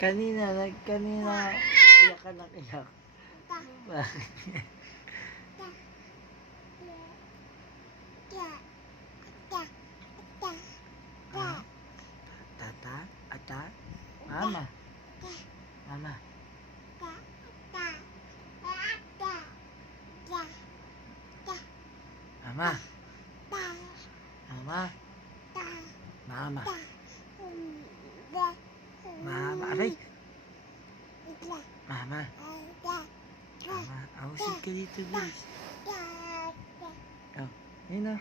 Kanina, iyak ka ng iyak. Bakit? Ah, tata? Ata? Mama? Mama? Mama? Mama? Mama? Mama? Aray! Mama? Mama? Oh, sit ka dito, bilis. Oh, yun o.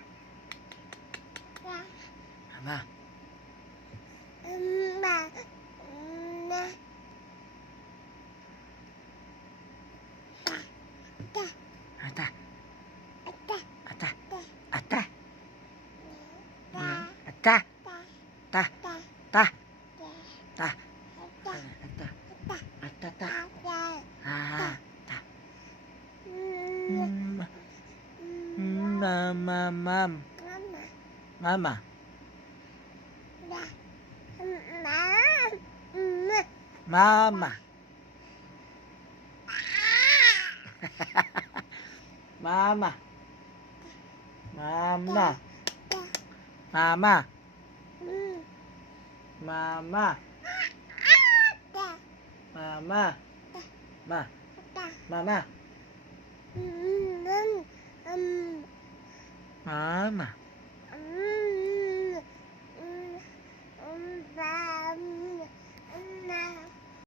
Mama? Ata? Ata? Ata? Ata? Ta? Ta? Ta? Ata? Ata ta? Ah, ta? Mama? Mama? Mama? Mama? Mama? Mama? Mama? Mama? Ma? Mama? Mama?